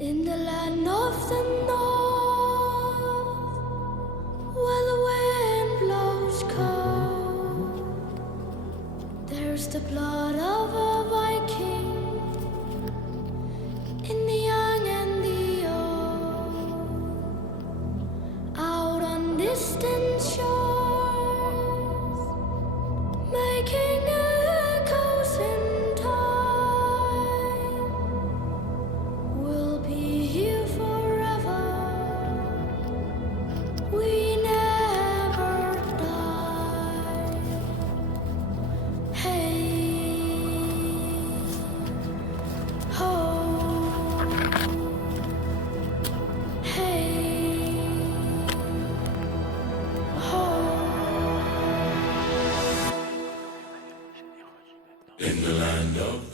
In the land of the north, where the wind blows cold, there's the blood of a Viking in the young and the old, out on distant shores. in the land of